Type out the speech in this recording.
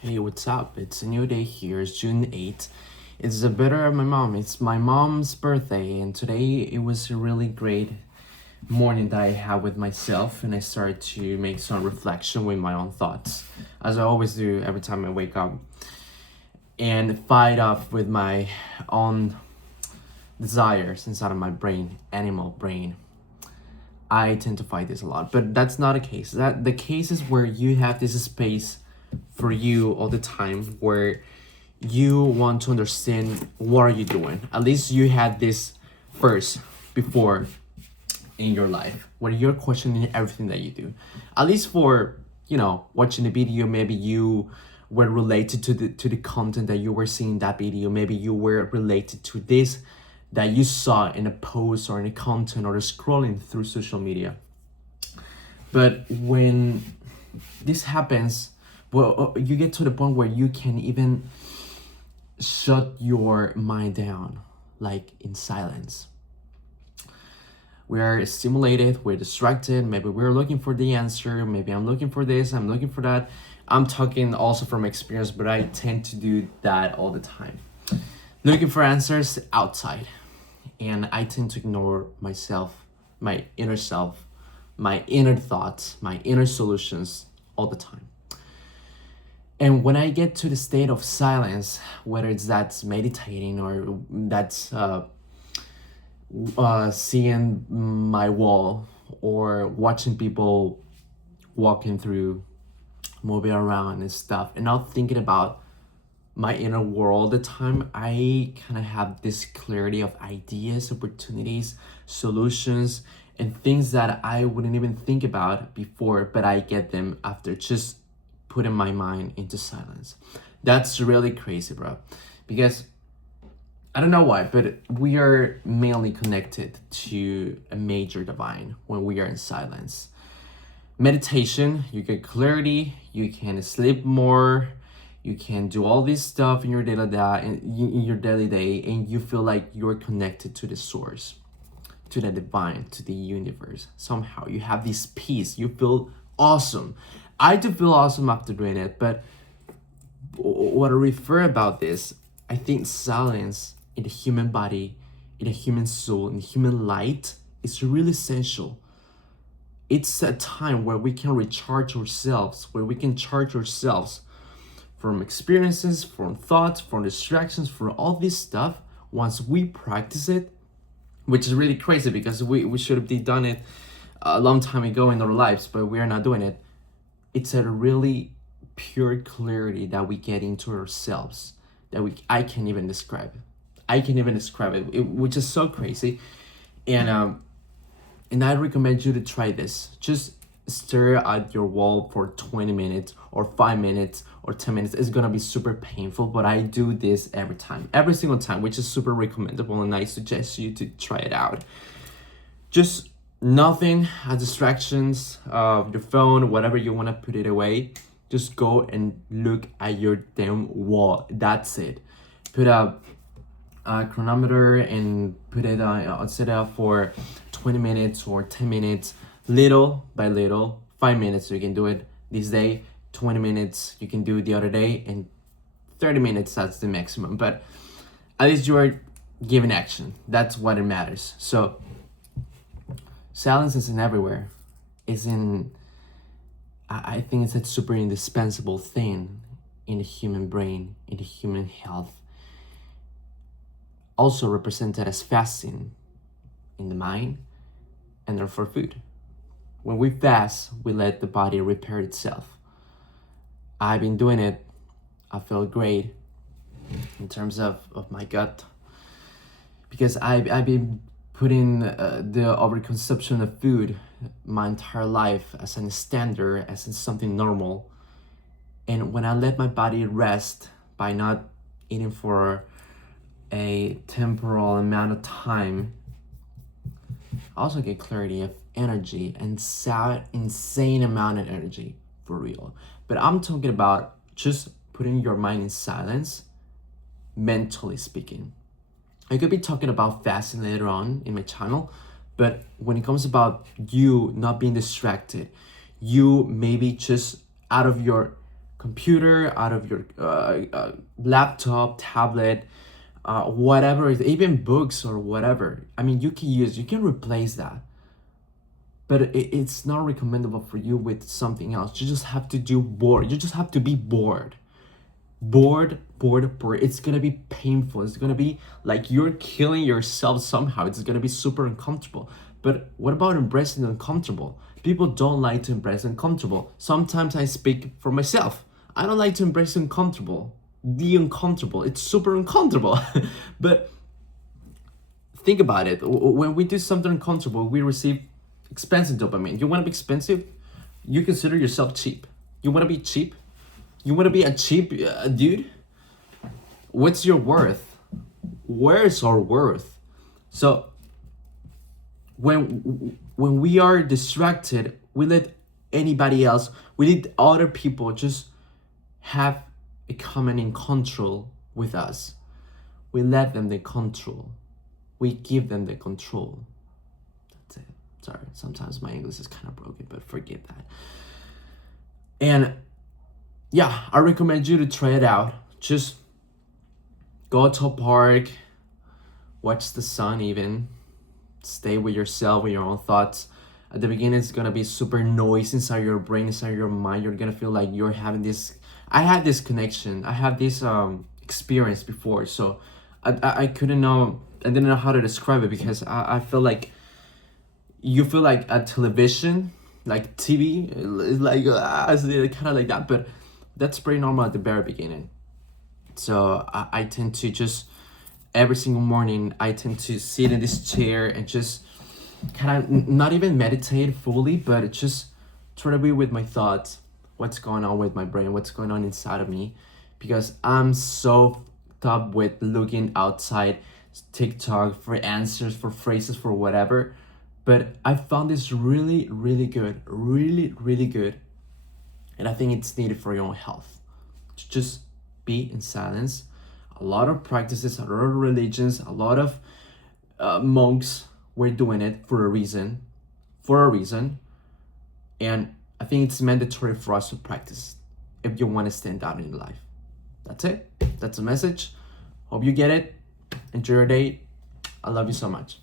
Hey, what's up? It's a new day here. It's June 8th. It's the birthday of my mom. It's my mom's birthday, and today it was a really great morning that I had with myself, and I started to make some reflection with my own thoughts, as I always do every time I wake up, and fight off with my own desires inside of my brain, animal brain. I tend to fight this a lot, but that's not a case. That the case is where you have this space for you all the time where you want to understand what are you doing. At least you had this first before in your life where you're questioning everything that you do. At least for watching the video, maybe you were related to the content that you were seeing in that video. Maybe you were related to this that you saw in a post or in a content or scrolling through social media. But when this happens, well, you get to the point where you can even shut your mind down, like in silence. We are stimulated, we're distracted, maybe we're looking for the answer, maybe I'm looking for this, I'm looking for that. I'm talking also from experience, but I tend to do that all the time. Looking for answers outside. And I tend to ignore myself, my inner self, my inner thoughts, my inner solutions all the time. And when I get to the state of silence, whether it's that's meditating or that's seeing my wall or watching people walking through, moving around and stuff, and not thinking about my inner world all the time, I kind of have this clarity of ideas, opportunities, solutions, and things that I wouldn't even think about before, but I get them after just putting my mind into silence. That's really crazy, bro. Because I don't know why, but we are mainly connected to a major divine when we are in silence. Meditation, you get clarity, you can sleep more, you can do all this stuff in your daily day, and you feel like you're connected to the source, to the divine, to the universe. Somehow you have this peace. You feel awesome. I do feel awesome after doing it, but what I refer about this, I think silence in the human body, in the human soul, in the human light is really essential. It's a time where we can recharge ourselves, where we can charge ourselves from experiences, from thoughts, from distractions, from all this stuff. Once we practice it, which is really crazy because we should have done it a long time ago in our lives, but we are not doing it. It's a really pure clarity that we get into ourselves that I can't even describe it. Which is so crazy. And I recommend you to try this. Just stare at your wall for 20 minutes or 5 minutes or 10 minutes. It's gonna be super painful, but I do this every single time, which is super recommendable, and I suggest you to try it out. Just nothing as distractions, your phone, whatever you want to put it away. Just go and look at your damn wall. That's it. Put a chronometer and put it set it up for 20 minutes or 10 minutes, little by little. 5 minutes you can do it this day, 20 minutes you can do the other day, and 30 minutes that's the maximum. But at least you are giving action. That's what it matters. So silence isn't everywhere. I think it's a super indispensable thing in the human brain, in the human health. Also represented as fasting in the mind and therefore food. When we fast, we let the body repair itself. I've been doing it. I feel great in terms of my gut, because I've been putting the overconsumption of food my entire life as a standard, as something normal. And when I let my body rest by not eating for a temporal amount of time, I also get clarity of energy and insane amount of energy, for real. But I'm talking about just putting your mind in silence, mentally speaking. I could be talking about fasting later on in my channel, but when it comes about you not being distracted, you maybe just out of your computer, out of your laptop, tablet, whatever, even books or whatever. I mean, you can replace that, but it's not recommendable for you with something else. You just have to do bored. You just have to be bored. Bored. It's gonna be painful. It's gonna be like you're killing yourself somehow. It's gonna be super uncomfortable. But what about embracing the uncomfortable? People don't like to embrace uncomfortable. Sometimes I speak for myself. I don't like to embrace uncomfortable. The uncomfortable. It's super uncomfortable. But think about it. When we do something uncomfortable, we receive expensive dopamine. You want to be expensive? You consider yourself cheap. You want to be cheap? You want to be a cheap dude? What's your worth? Where's our worth? So when we are distracted, we let anybody else, we let other people just have a command in control with us. We let them the control. We give them the control. That's it. Sorry, sometimes my English is kind of broken, but forget that. And yeah, I recommend you to try it out. Just go to a park, watch the sun even, stay with yourself, with your own thoughts. At the beginning, it's gonna be super noise inside your brain, inside your mind. You're gonna feel like you're having this, I had this connection, I had this experience before, so I couldn't know, I didn't know how to describe it, because I feel like you feel like a television, like TV, it's like kind of like that, but that's pretty normal at the very beginning. So I tend to just, every single morning, I tend to sit in this chair and just kind of not even meditate fully, but just try to be with my thoughts, what's going on with my brain, what's going on inside of me, because I'm so up with looking outside TikTok for answers, for phrases, for whatever. But I found this really, really good, really good. And I think it's needed for your own health. To just be in silence. A lot of practices, a lot of religions, a lot of monks were doing it for a reason. And I think it's mandatory for us to practice if you want to stand out in life. That's it. That's the message. Hope you get it. Enjoy your day. I love you so much.